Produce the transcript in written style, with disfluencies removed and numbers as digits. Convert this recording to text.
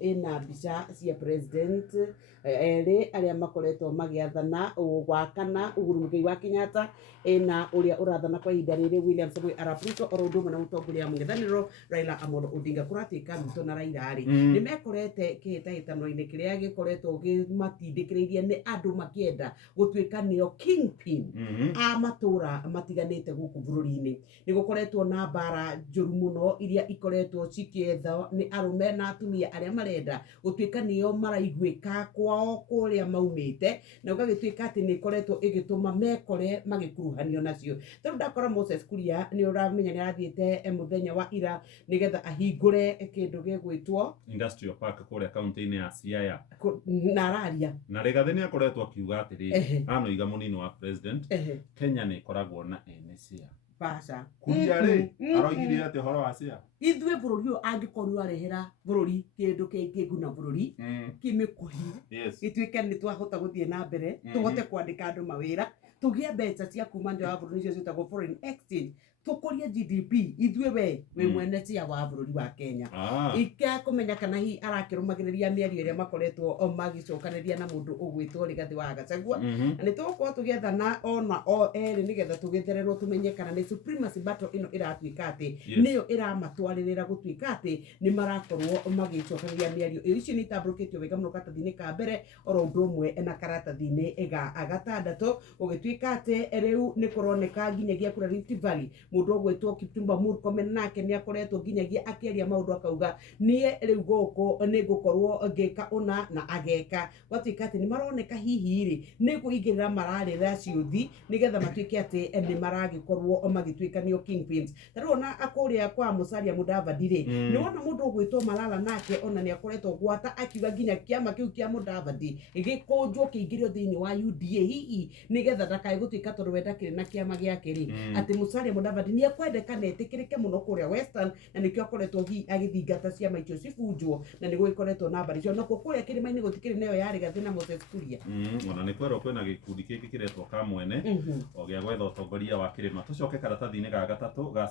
ina mbica cia president eri aria makoretwo magiathana wa kana Uhuru Muigai wa Kenyatta ina uria urathana kwa ihinda riri William Samoei Arap Ruto oro ndumwe na mutongoria mũng'ethanĩro Raila Amolo Odinga. Kũratuĩka Ruto na Raila ri nĩ mekorete kĩhĩtahĩtano-inĩ kĩrĩa gĩkoretwo gĩmatindĩkĩrĩirie nĩ andũ makĩenda gũtuĩka nĩo kingpin a matũra matiganĩte gũkũ bũrũri-inĩ. Nĩ gũkoretwo na mbara njũru mũno iria ikoretwo cikĩethwo nĩ arũme na atumia arĩa marenda gũtuĩka nĩo maraiguĩka kwao kũrĩa maumĩte, na gũgagĩtuĩka atĩ nĩ ĩkoretwo ĩgĩtũma mekore magĩkuruhanio nacio. Tarĩu ndakora Moses Kuria nĩ ũramenya nĩ arathiĩte mũthenya wa ira nĩgetha ahingũre kĩndũ gĩgwĩtwo Industrial Park kũrĩa kaunti-inĩ ya Siaya, na araria na Rigathi nĩ akoretwo akiuga atĩrĩrĩ anoiga mũnini wa president Kenya nĩ ĩkoragwo na ene cia Baca. Kuria rĩ aroigire atĩ ũhoro wa cia ithuĩ bũrũri ũyũ angĩkorwo arehera bũrũri kĩndũ kĩngĩguna bũrũri kĩmĩkũhi gĩtuĩke nĩ twahota gũthiĩ na mbere tũhote kwandĩka andũ mawĩra tũgĩe mbeca cia kuma nja wa bũrũri icio ciĩtagwo foreign exchange tũkũrie GDP ithuĩ we mwene cia wa bũrũri wa Kenya ika kũmenya kana hihi arakĩrũmagĩrĩria mĩario ĩrĩa makoretwo magĩcokanĩria na mũndũ ũgwĩtwo Rigathi wa Gachagua, na nĩ tũgũkorwo tũgĩethana ona o erĩ nĩgetha tũgĩthererwo tũmenye kana nĩ supremacy battle ĩno ĩratuĩka atĩ nĩyo ĩramatwarĩrĩra gũtuĩka atĩ nĩ marakorwo magĩcokanĩria mĩario icio nĩ itambũrũkĩtio wega mũno karatathi-inĩ ka mbere oro ũndũ ũmwe na karatathi-inĩ ga gatandatũ, gũgĩtuĩka atĩ rĩu nĩ kũroneka nginyagia kũrĩa Rift Valley mũndũ ũgwĩtwo Kipchumba Murkomen nake nĩ akoretwo nginyagia akĩaria maũndũ akauga niĩ rĩu gũkũ nĩ ngũkorwo ngĩka ũna na ageka. Gwatuĩka atĩ nĩ maroneka hihi rĩ nĩ kũingĩrĩra mararĩra ciũthi nĩgetha matuĩke atĩ nĩ maragĩkorwo magĩtuĩka nĩo kingpins. Tarĩu ona kũrĩa kwa Musalia Mudavadi rĩ nĩ wona mũndũ ũgwĩtwo Malala nake ona nĩ akoretwo gwata akiuga nginya kĩama kĩu kĩa Mudavadi gĩkũnjwo kĩingĩrio thĩinĩ wa UDA hihi nĩgetha ndakae gũtuĩka tondũ we ndakĩrĩ na kĩama gĩake rĩ atĩ Musalia Mudavadi nĩ ekwendeka na etĩkĩrĩke mũno kũrĩa Western, na nĩkĩo akoretwo hihi agĩthingata ciama icio cibunjwo na nĩ gũgĩkoretwo na mbara icio. Nakuo kũrĩa kĩrĩma-inĩ gũtikĩrĩ nayo ya Rigathi na Moses Kuria ona nĩ kwerwo kwĩna gĩkundi kĩngĩ kĩretwo Kamwene o gĩa gwetha ũtongoria wa kĩrĩma. Tũcoke karatathi-inĩ ga gatatũ ga